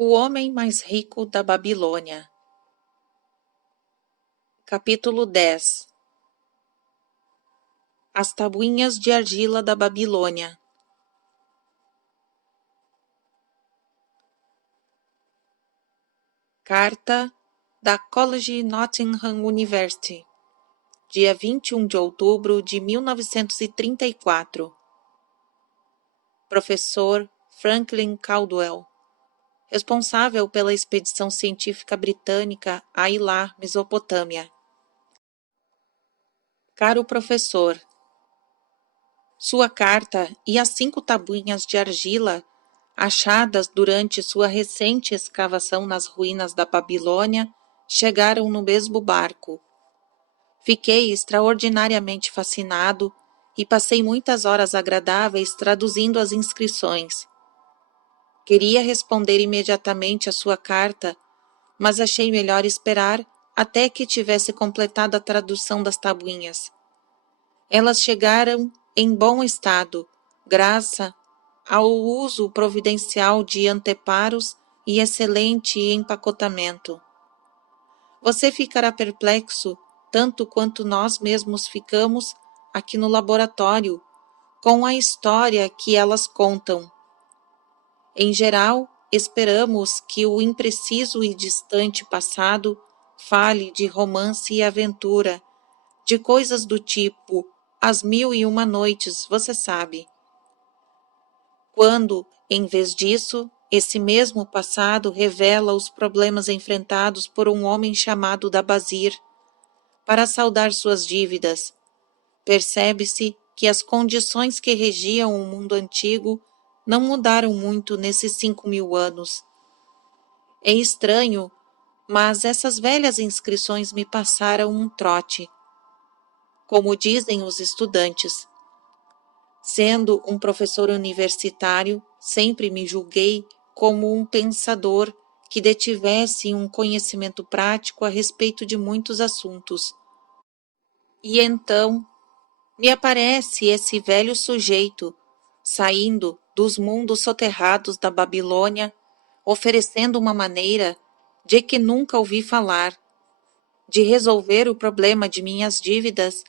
O homem mais rico da Babilônia. Capítulo 10. As tabuinhas de argila da Babilônia. Carta da College Nottingham University, dia 21 de outubro de 1934. Professor Franklin Caldwell, responsável pela expedição científica britânica a Ilá, Mesopotâmia. Caro professor, sua carta e as 5 tabuinhas de argila achadas durante sua recente escavação nas ruínas da Babilônia chegaram no mesmo barco. Fiquei extraordinariamente fascinado e passei muitas horas agradáveis traduzindo as inscrições. Queria responder imediatamente à sua carta, mas achei melhor esperar até que tivesse completado a tradução das tabuinhas. Elas chegaram em bom estado, graças ao uso providencial de anteparos e excelente empacotamento. Você ficará perplexo, tanto quanto nós mesmos ficamos aqui no laboratório, com a história que elas contam. Em geral, esperamos que o impreciso e distante passado fale de romance e aventura, de coisas do tipo As 1001 Noites, você sabe. Quando, em vez disso, esse mesmo passado revela os problemas enfrentados por um homem chamado Dabazir para saldar suas dívidas, percebe-se que as condições que regiam o mundo antigo não mudaram muito nesses 5.000 anos. É estranho, mas essas velhas inscrições me passaram um trote, como dizem os estudantes. Sendo um professor universitário, sempre me julguei como um pensador que detivesse um conhecimento prático a respeito de muitos assuntos. E então, me aparece esse velho sujeito, saindo dos mundos soterrados da Babilônia, oferecendo uma maneira de que nunca ouvi falar, de resolver o problema de minhas dívidas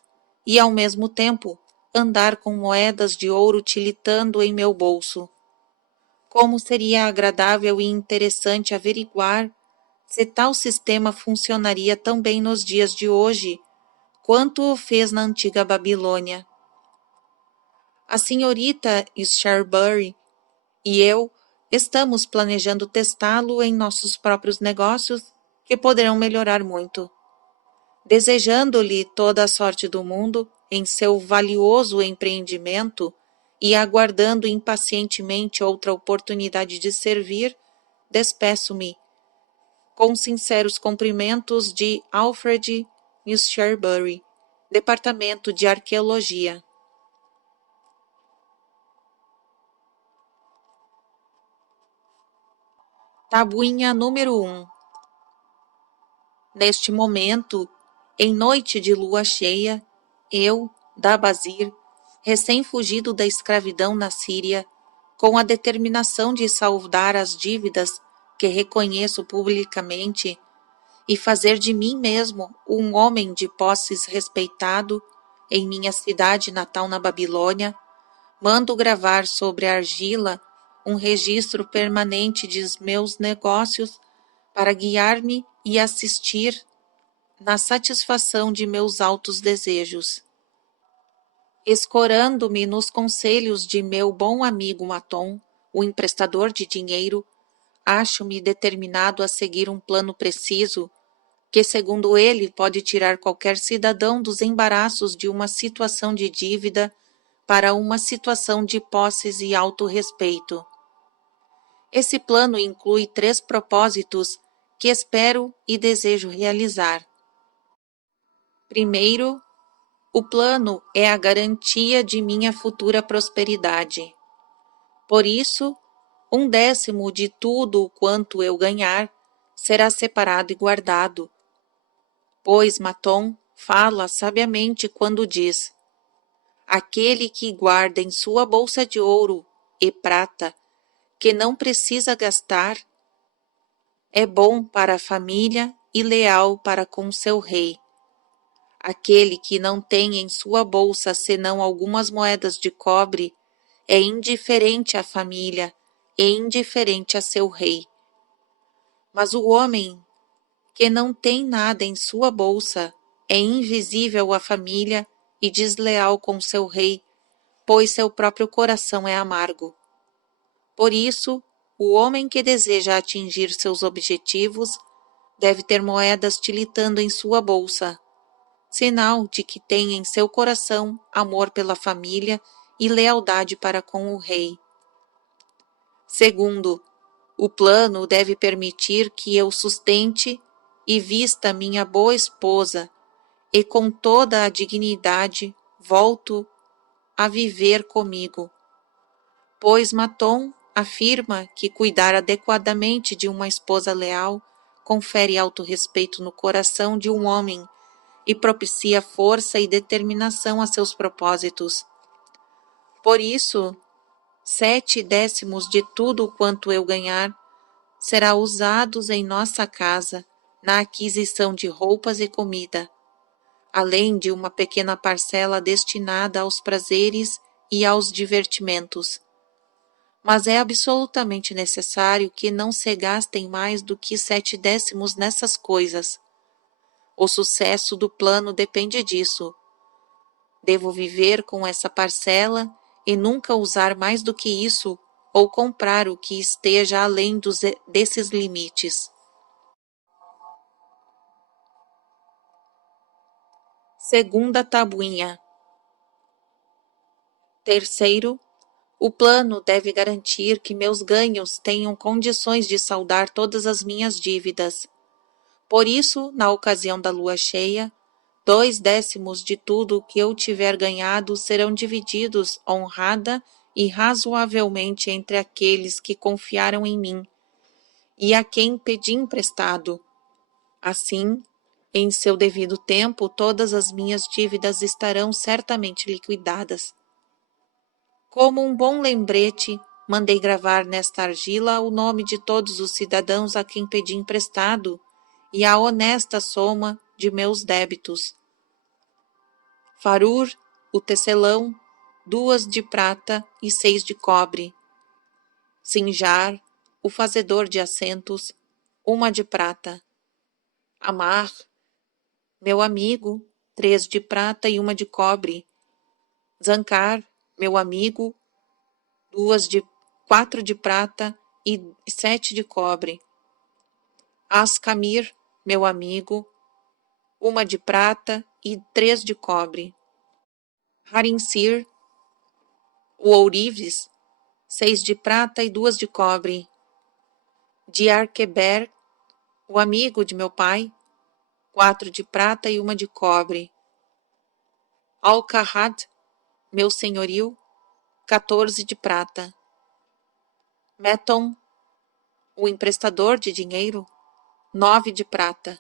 e, ao mesmo tempo, andar com moedas de ouro tilitando em meu bolso. Como seria agradável e interessante averiguar se tal sistema funcionaria tão bem nos dias de hoje, quanto o fez na antiga Babilônia. A senhorita Shrewsbury e eu estamos planejando testá-lo em nossos próprios negócios, que poderão melhorar muito. Desejando-lhe toda a sorte do mundo em seu valioso empreendimento e aguardando impacientemente outra oportunidade de servir, despeço-me. Com sinceros cumprimentos de Alfred Shrewsbury, Departamento de Arqueologia. Tabuinha número 1. Neste momento, em noite de lua cheia, eu, Dabazir, recém-fugido da escravidão na Síria, com a determinação de saldar as dívidas que reconheço publicamente e fazer de mim mesmo um homem de posses respeitado em minha cidade natal na Babilônia, mando gravar sobre a argila um registro permanente de meus negócios para guiar-me e assistir na satisfação de meus altos desejos. Escorando-me nos conselhos de meu bom amigo Maton, o emprestador de dinheiro, acho-me determinado a seguir um plano preciso que, segundo ele, pode tirar qualquer cidadão dos embaraços de uma situação de dívida para uma situação de posses e autorrespeito. Esse plano inclui 3 propósitos que espero e desejo realizar. Primeiro, o plano é a garantia de minha futura prosperidade. Por isso, 1/10 de tudo quanto eu ganhar será separado e guardado. Pois Maton fala sabiamente quando diz: aquele que guarda em sua bolsa de ouro e prata, que não precisa gastar, É bom para a família e leal para com seu rei. Aquele que não tem em sua bolsa senão algumas moedas de cobre é indiferente à família e indiferente a seu rei. Mas o homem que não tem nada em sua bolsa é invisível à família e desleal com seu rei, pois seu próprio coração é amargo. Por isso, o homem que deseja atingir seus objetivos deve ter moedas tilitando em sua bolsa, sinal de que tem em seu coração amor pela família e lealdade para com o rei. Segundo, o plano deve permitir que eu sustente e vista minha boa esposa e com toda a dignidade volto a viver comigo, pois Matom afirma que cuidar adequadamente de uma esposa leal confere autorrespeito no coração de um homem e propicia força e determinação a seus propósitos. Por isso, 7/10 de tudo quanto eu ganhar será usados em nossa casa na aquisição de roupas e comida, além de uma pequena parcela destinada aos prazeres e aos divertimentos. Mas é absolutamente necessário que não se gastem mais do que 7/10 nessas coisas. O sucesso do plano depende disso. Devo viver com essa parcela e nunca usar mais do que isso ou comprar o que esteja além desses limites. Segunda tabuinha. Terceiro, o plano deve garantir que meus ganhos tenham condições de saldar todas as minhas dívidas. Por isso, na ocasião da lua cheia, 2/10 de tudo o que eu tiver ganhado serão divididos honrada e razoavelmente entre aqueles que confiaram em mim e a quem pedi emprestado. Assim, em seu devido tempo, todas as minhas dívidas estarão certamente liquidadas. Como um bom lembrete, mandei gravar nesta argila o nome de todos os cidadãos a quem pedi emprestado e a honesta soma de meus débitos. Farur, o tecelão, 2 de prata e 6 de cobre. Sinjar, o fazedor de assentos, 1 de prata. Amar, meu amigo, 3 de prata e 1 de cobre. Zancar, meu amigo, 4 de prata e 7 de cobre. Ascamir, meu amigo, 1 de prata e 3 de cobre. Harinsir, o ourives, 6 de prata e 2 de cobre. Diarqueber, o amigo de meu pai, 4 de prata e 1 de cobre. Alcahad, meu senhorio, 14 de prata. Meton, o emprestador de dinheiro, 9 de prata.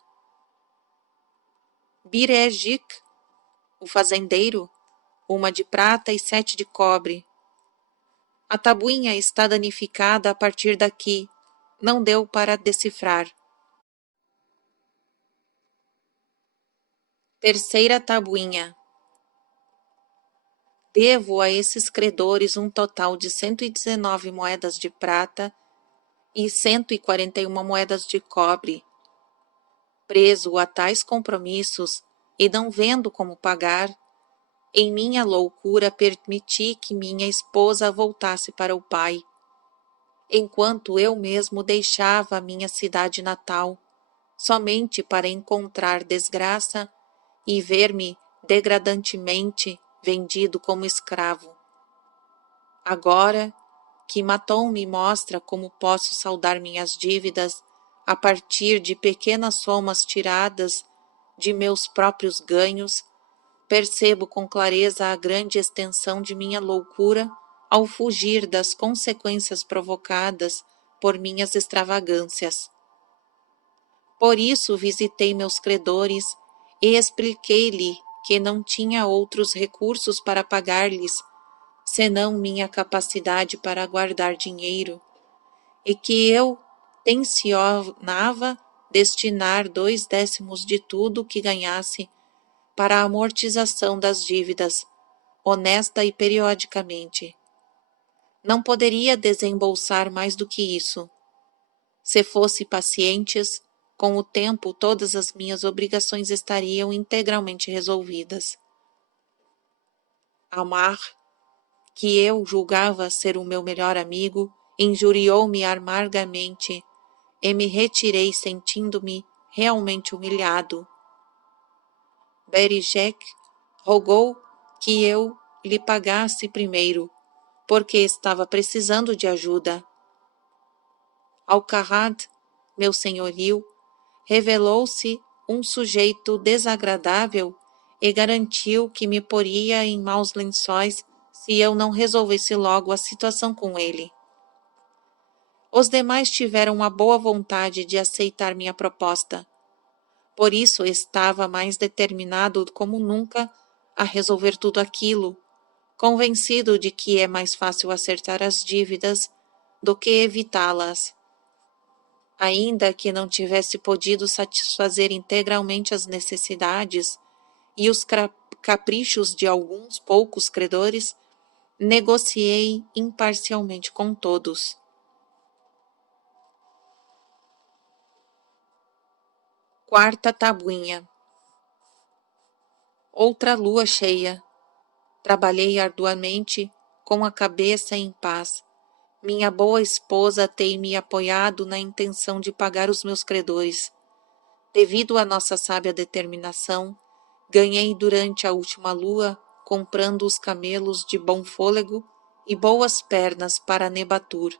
Birejik, o fazendeiro, 1 de prata e 7 de cobre. A tabuinha está danificada a partir daqui, não deu para decifrar. Terceira tabuinha. Devo a esses credores um total de 119 moedas de prata e 141 moedas de cobre. Preso a tais compromissos e não vendo como pagar, em minha loucura permiti que minha esposa voltasse para o pai, enquanto eu mesmo deixava a minha cidade natal, somente para encontrar desgraça e ver-me degradantemente vendido como escravo. Agora que Matom me mostra como posso saldar minhas dívidas a partir de pequenas somas tiradas de meus próprios ganhos, percebo com clareza a grande extensão de minha loucura ao fugir das consequências provocadas por minhas extravagâncias. Por isso visitei meus credores e expliquei-lhe que não tinha outros recursos para pagar-lhes, senão minha capacidade para guardar dinheiro, e que eu tencionava destinar 2/10 de tudo que ganhasse para a amortização das dívidas, honesta e periodicamente. Não poderia desembolsar mais do que isso. Se fosse pacientes, com o tempo todas as minhas obrigações estariam integralmente resolvidas. Amar, que eu julgava ser o meu melhor amigo, injuriou-me amargamente e me retirei sentindo-me realmente humilhado. Berijek rogou que eu lhe pagasse primeiro, porque estava precisando de ajuda. Alcarrad, meu senhorio, revelou-se um sujeito desagradável e garantiu que me poria em maus lençóis se eu não resolvesse logo a situação com ele. Os demais tiveram a boa vontade de aceitar minha proposta. Por isso estava mais determinado como nunca a resolver tudo aquilo, convencido de que é mais fácil acertar as dívidas do que evitá-las. Ainda que não tivesse podido satisfazer integralmente as necessidades e os caprichos de alguns poucos credores, negociei imparcialmente com todos. Quarta tabuinha. Outra lua cheia. Trabalhei arduamente, com a cabeça em paz. Minha boa esposa tem me apoiado na intenção de pagar os meus credores. Devido à nossa sábia determinação, ganhei durante a última lua, comprando os camelos de bom fôlego e boas pernas para Nebatur.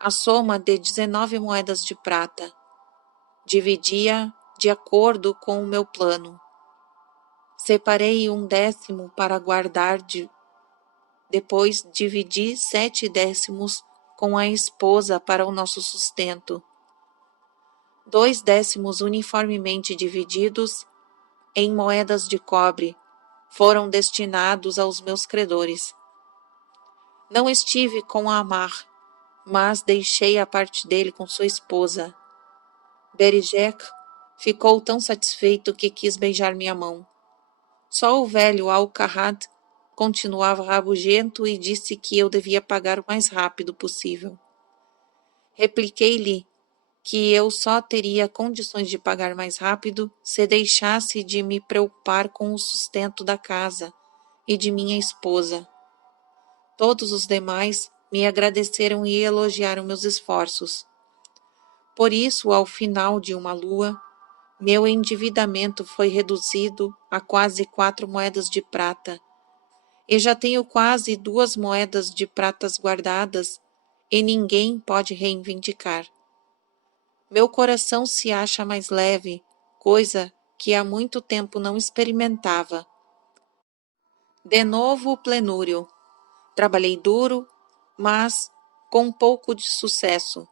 A soma de 19 moedas de prata. Dividia de acordo com o meu plano. Separei 1/10 para guardar depois dividi 7/10 com a esposa para o nosso sustento. 2/10 uniformemente divididos em moedas de cobre foram destinados aos meus credores. Não estive com Amar, mas deixei a parte dele com sua esposa. Berijek ficou tão satisfeito que quis beijar minha mão. Só o velho Alcarrad continuava rabugento e disse que eu devia pagar o mais rápido possível. Repliquei-lhe que eu só teria condições de pagar mais rápido se deixasse de me preocupar com o sustento da casa e de minha esposa. Todos os demais me agradeceram e elogiaram meus esforços. Por isso, ao final de uma lua, meu endividamento foi reduzido a quase 4 moedas de prata, e já tenho quase 2 moedas de pratas guardadas, e ninguém pode reivindicar. Meu coração se acha mais leve, coisa que há muito tempo não experimentava. De novo o plenúrio. Trabalhei duro, mas com um pouco de sucesso.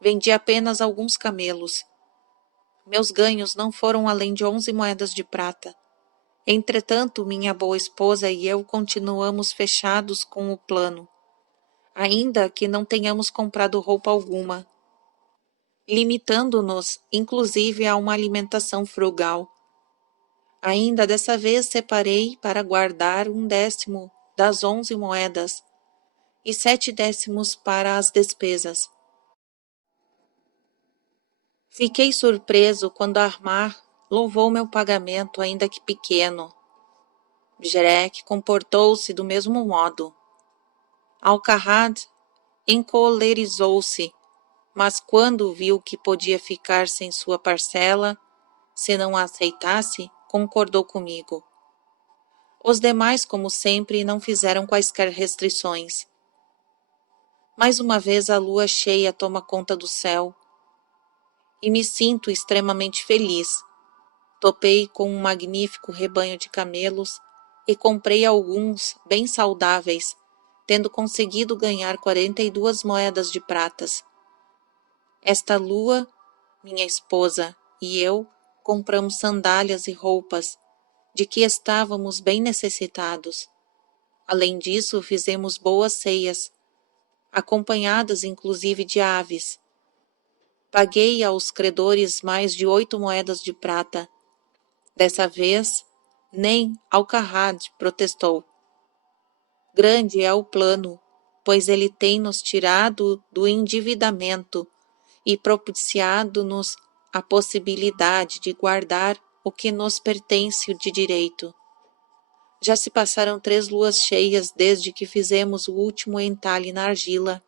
Vendi apenas alguns camelos. Meus ganhos não foram além de 11 moedas de prata. Entretanto, minha boa esposa e eu continuamos fechados com o plano, ainda que não tenhamos comprado roupa alguma, limitando-nos, inclusive, a uma alimentação frugal. Ainda dessa vez separei para guardar 1/10 das 11 moedas e 7/10 para as despesas. Fiquei surpreso quando Armar louvou meu pagamento, ainda que pequeno. Jerek comportou-se do mesmo modo. Alcarrad encolerizou-se, mas quando viu que podia ficar sem sua parcela, se não a aceitasse, concordou comigo. Os demais, como sempre, não fizeram quaisquer restrições. Mais uma vez a lua cheia toma conta do céu, e me sinto extremamente feliz. Topei com um magnífico rebanho de camelos e comprei alguns bem saudáveis, tendo conseguido ganhar 42 moedas de pratas. Esta lua, minha esposa e eu compramos sandálias e roupas, de que estávamos bem necessitados. Além disso, fizemos boas ceias, acompanhadas inclusive de aves, Paguei aos credores mais de 8 moedas de prata. Dessa vez, nem Alcarrad protestou. Grande é o plano, pois ele tem nos tirado do endividamento e propiciado-nos a possibilidade de guardar o que nos pertence de direito. Já se passaram 3 luas cheias desde que fizemos o último entalhe na argila.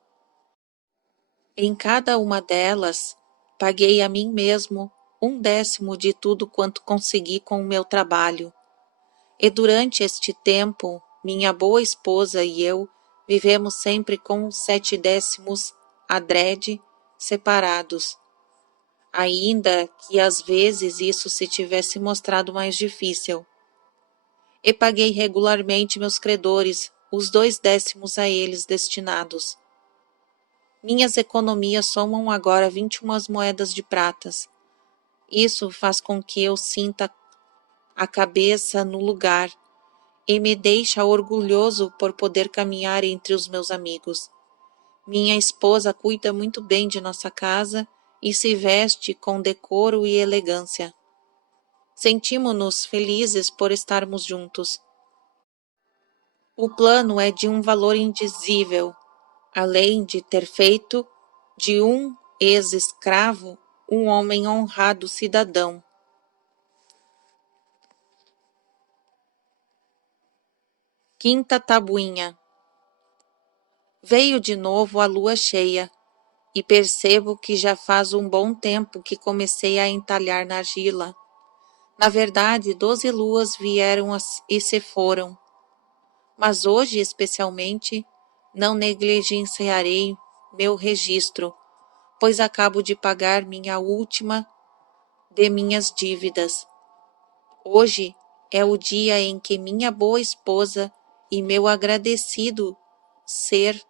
Em cada uma delas, paguei a mim mesmo 1/10 de tudo quanto consegui com o meu trabalho. E durante este tempo, minha boa esposa e eu vivemos sempre com 7/10 adrede separados, ainda que às vezes isso se tivesse mostrado mais difícil. E paguei regularmente meus credores, os 2/10 a eles destinados. Minhas economias somam agora 21 moedas de pratas. Isso faz com que eu sinta a cabeça no lugar e me deixa orgulhoso por poder caminhar entre os meus amigos. Minha esposa cuida muito bem de nossa casa e se veste com decoro e elegância. Sentimos-nos felizes por estarmos juntos. O plano é de um valor indizível, além de ter feito de um ex-escravo um homem honrado cidadão. Quinta tabuinha. Veio de novo a lua cheia, e percebo que já faz um bom tempo que comecei a entalhar na argila. Na verdade, 12 luas vieram e se foram. Mas hoje, especialmente, não negligenciarei meu registro, pois acabo de pagar minha última de minhas dívidas. Hoje é o dia em que minha boa esposa e meu agradecido ser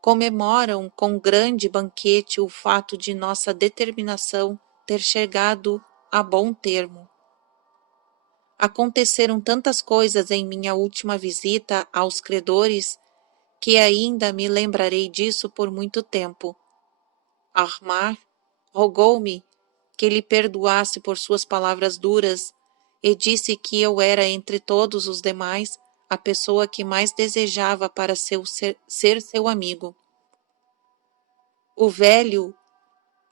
comemoram com grande banquete o fato de nossa determinação ter chegado a bom termo. Aconteceram tantas coisas em minha última visita aos credores que ainda me lembrarei disso por muito tempo. Armar rogou-me que lhe perdoasse por suas palavras duras e disse que eu era entre todos os demais a pessoa que mais desejava para ser seu amigo. O velho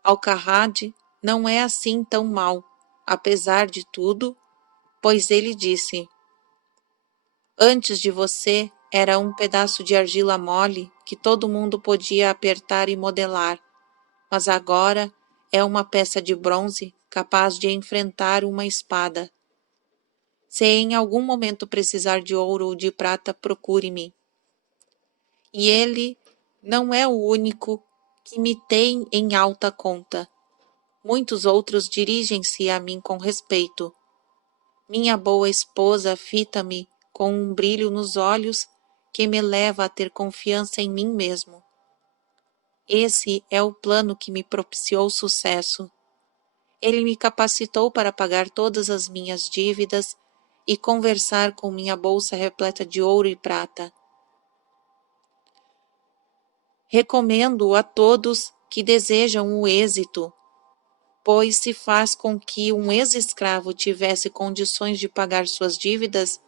Alcarrad não é assim tão mau, apesar de tudo, pois ele disse: antes de você era um pedaço de argila mole que todo mundo podia apertar e modelar, mas agora é uma peça de bronze capaz de enfrentar uma espada. Se em algum momento precisar de ouro ou de prata, procure-me. E ele não é o único que me tem em alta conta. Muitos outros dirigem-se a mim com respeito. Minha boa esposa fita-me com um brilho nos olhos que me leva a ter confiança em mim mesmo. Esse é o plano que me propiciou sucesso. Ele me capacitou para pagar todas as minhas dívidas e conversar com minha bolsa repleta de ouro e prata. Recomendo a todos que desejam o êxito, pois se faz com que um ex-escravo tivesse condições de pagar suas dívidas,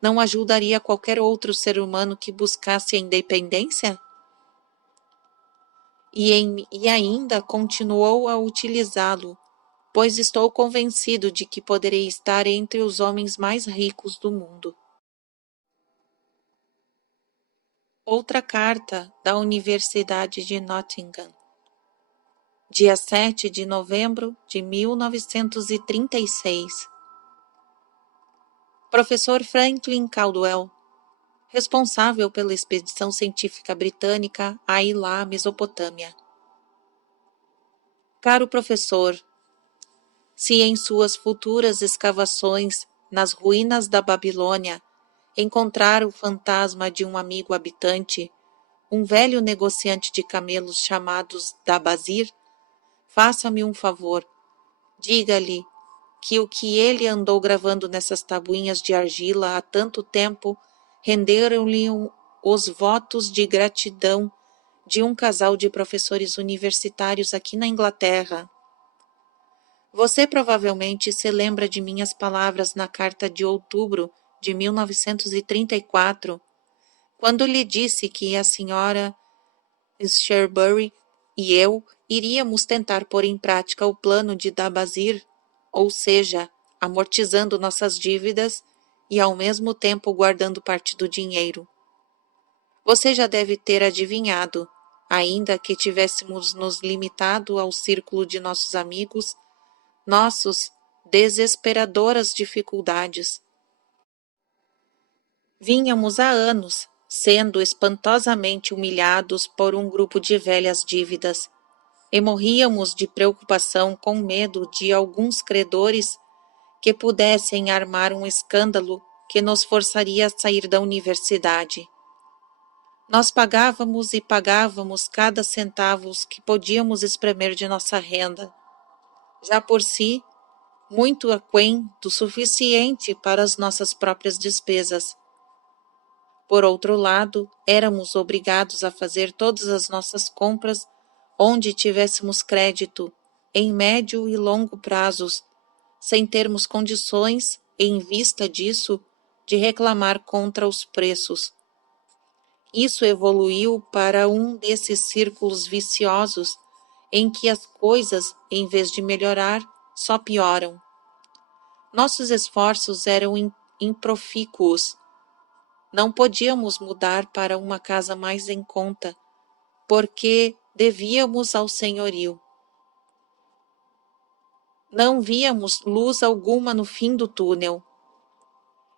não ajudaria qualquer outro ser humano que buscasse a independência? E ainda continuou a utilizá-lo, pois estou convencido de que poderei estar entre os homens mais ricos do mundo. Outra carta da Universidade de Nottingham, dia 7 de novembro de 1936. Professor Franklin Caldwell, responsável pela expedição científica britânica a Ilá, Mesopotâmia. Caro professor, se em suas futuras escavações nas ruínas da Babilônia encontrar o fantasma de um amigo habitante, um velho negociante de camelos chamados Dabazir, faça-me um favor, diga-lhe que o que ele andou gravando nessas tabuinhas de argila há tanto tempo renderam-lhe os votos de gratidão de um casal de professores universitários aqui na Inglaterra. Você provavelmente se lembra de minhas palavras na carta de outubro de 1934, quando lhe disse que a senhora Sherbury e eu iríamos tentar pôr em prática o plano de Dabazir, ou seja, amortizando nossas dívidas e ao mesmo tempo guardando parte do dinheiro. Você já deve ter adivinhado, ainda que tivéssemos nos limitado ao círculo de nossos amigos, nossas desesperadoras dificuldades. Vínhamos há anos sendo espantosamente humilhados por um grupo de velhas dívidas, e morríamos de preocupação com medo de alguns credores que pudessem armar um escândalo que nos forçaria a sair da universidade. Nós pagávamos e pagávamos cada centavo que podíamos espremer de nossa renda, já por si, muito aquém do suficiente para as nossas próprias despesas. Por outro lado, éramos obrigados a fazer todas as nossas compras onde tivéssemos crédito, em médio e longo prazos, sem termos condições, em vista disso, de reclamar contra os preços. Isso evoluiu para um desses círculos viciosos em que as coisas, em vez de melhorar, só pioram. Nossos esforços eram improfícuos. Não podíamos mudar para uma casa mais em conta, porque devíamos ao senhorio. Não víamos luz alguma no fim do túnel.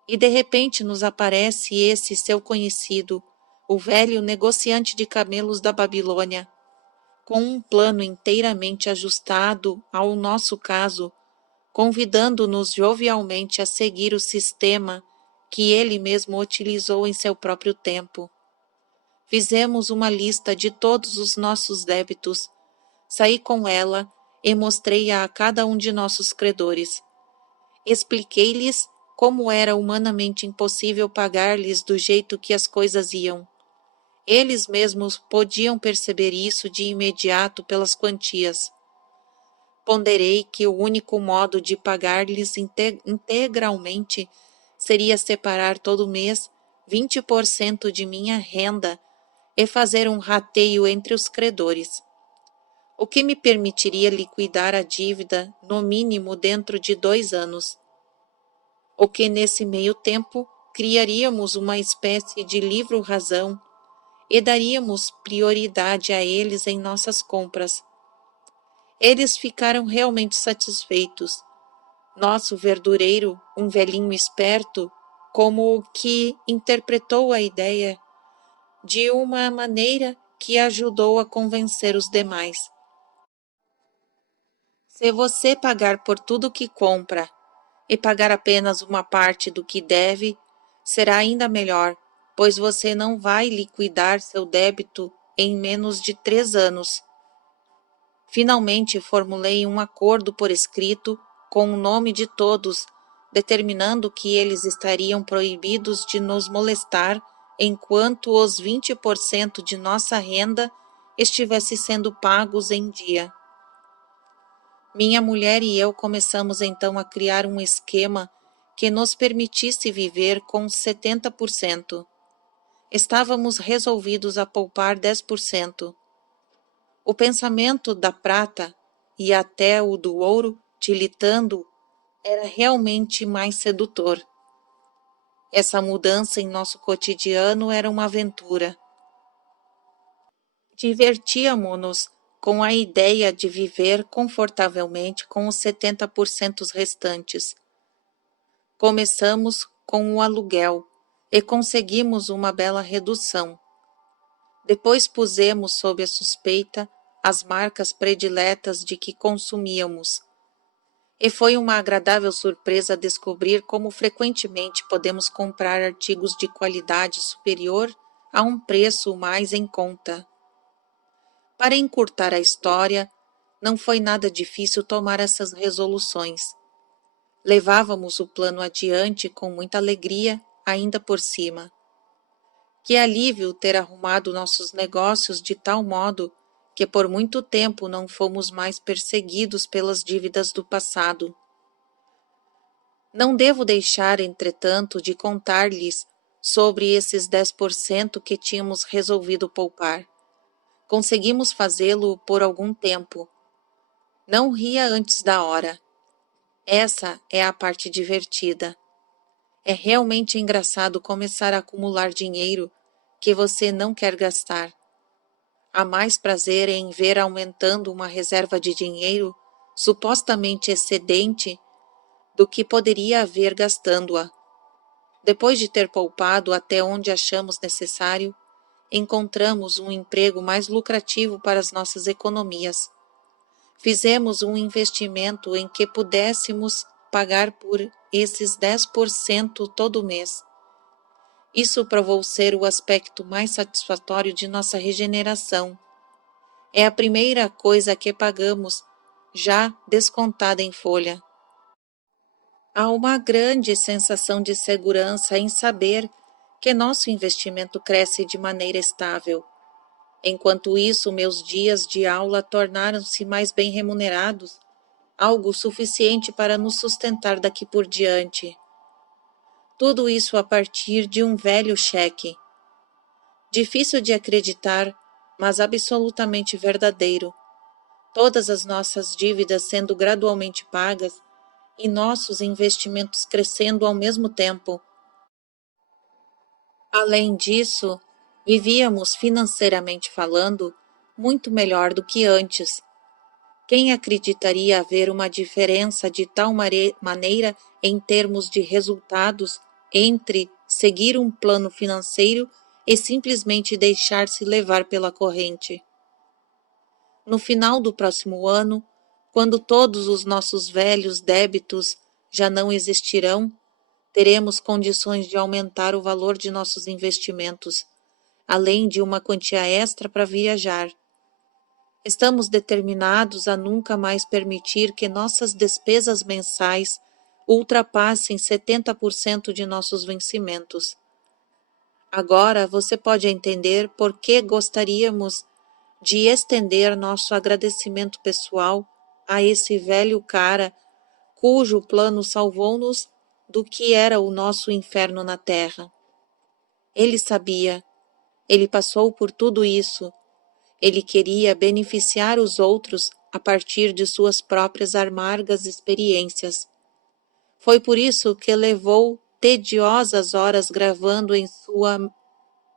E de repente nos aparece esse seu conhecido, o velho negociante de camelos da Babilônia, com um plano inteiramente ajustado ao nosso caso, convidando-nos jovialmente a seguir o sistema que ele mesmo utilizou em seu próprio tempo. Fizemos uma lista de todos os nossos débitos, saí com ela e mostrei-a a cada um de nossos credores. Expliquei-lhes como era humanamente impossível pagar-lhes do jeito que as coisas iam. Eles mesmos podiam perceber isso de imediato pelas quantias. Ponderei que o único modo de pagar-lhes integralmente seria separar todo mês 20% de minha renda e fazer um rateio entre os credores, o que me permitiria liquidar a dívida no mínimo dentro de 2 anos. O que nesse meio tempo criaríamos uma espécie de livro-razão e daríamos prioridade a eles em nossas compras. Eles ficaram realmente satisfeitos. Nosso verdureiro, um velhinho esperto, como o que interpretou a ideia de uma maneira que ajudou a convencer os demais. Se você pagar por tudo que compra e pagar apenas uma parte do que deve, será ainda melhor, pois você não vai liquidar seu débito em menos de 3 anos. Finalmente formulei um acordo por escrito com o nome de todos, determinando que eles estariam proibidos de nos molestar enquanto os 20% de nossa renda estivesse sendo pagos em dia. Minha mulher e eu começamos então a criar um esquema que nos permitisse viver com 70%. Estávamos resolvidos a poupar 10%. O pensamento da prata e até o do ouro tilitando era realmente mais sedutor. Essa mudança em nosso cotidiano era uma aventura. Divertíamo-nos com a ideia de viver confortavelmente com os 70% restantes. Começamos com o aluguel e conseguimos uma bela redução. Depois pusemos sob a suspeita as marcas prediletas de que consumíamos. E foi uma agradável surpresa descobrir como frequentemente podemos comprar artigos de qualidade superior a um preço mais em conta. Para encurtar a história, não foi nada difícil tomar essas resoluções. Levávamos o plano adiante com muita alegria, ainda por cima. Que alívio ter arrumado nossos negócios de tal modo que por muito tempo não fomos mais perseguidos pelas dívidas do passado. Não devo deixar, entretanto, de contar-lhes sobre esses 10% que tínhamos resolvido poupar. Conseguimos fazê-lo por algum tempo. Não ria antes da hora. Essa é a parte divertida. É realmente engraçado começar a acumular dinheiro que você não quer gastar. Há mais prazer em ver aumentando uma reserva de dinheiro supostamente excedente do que poderia haver gastando-a. Depois de ter poupado até onde achamos necessário, encontramos um emprego mais lucrativo para as nossas economias. Fizemos um investimento em que pudéssemos pagar por esses 10% todo mês. Isso provou ser o aspecto mais satisfatório de nossa regeneração. É a primeira coisa que pagamos, já descontada em folha. Há uma grande sensação de segurança em saber que nosso investimento cresce de maneira estável. Enquanto isso, meus dias de aula tornaram-se mais bem remunerados, algo suficiente para nos sustentar daqui por diante. Tudo isso a partir de um velho cheque. Difícil de acreditar, mas absolutamente verdadeiro. Todas as nossas dívidas sendo gradualmente pagas e nossos investimentos crescendo ao mesmo tempo. Além disso, vivíamos, financeiramente falando, muito melhor do que antes. Quem acreditaria haver uma diferença de tal maneira em termos de resultados entre seguir um plano financeiro e simplesmente deixar-se levar pela corrente? No final do próximo ano, quando todos os nossos velhos débitos já não existirão, teremos condições de aumentar o valor de nossos investimentos, além de uma quantia extra para viajar. Estamos determinados a nunca mais permitir que nossas despesas mensais ultrapassem 70% de nossos vencimentos. Agora você pode entender por que gostaríamos de estender nosso agradecimento pessoal a esse velho cara cujo plano salvou-nos do que era o nosso inferno na terra. Ele sabia, ele passou por tudo isso, ele queria beneficiar os outros a partir de suas próprias amargas experiências. Foi por isso que levou tediosas horas gravando em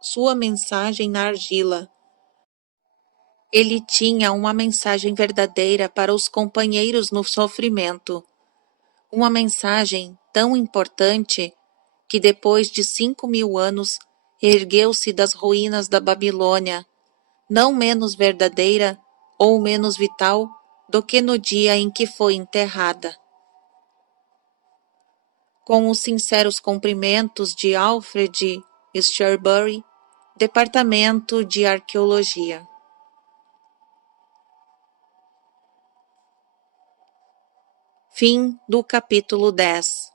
sua mensagem na argila. Ele tinha uma mensagem verdadeira para os companheiros no sofrimento. Uma mensagem tão importante que depois de 5.000 anos ergueu-se das ruínas da Babilônia, não menos verdadeira ou menos vital do que no dia em que foi enterrada. Com os sinceros cumprimentos de Alfred Sherbury, Departamento de Arqueologia. Fim do capítulo 10.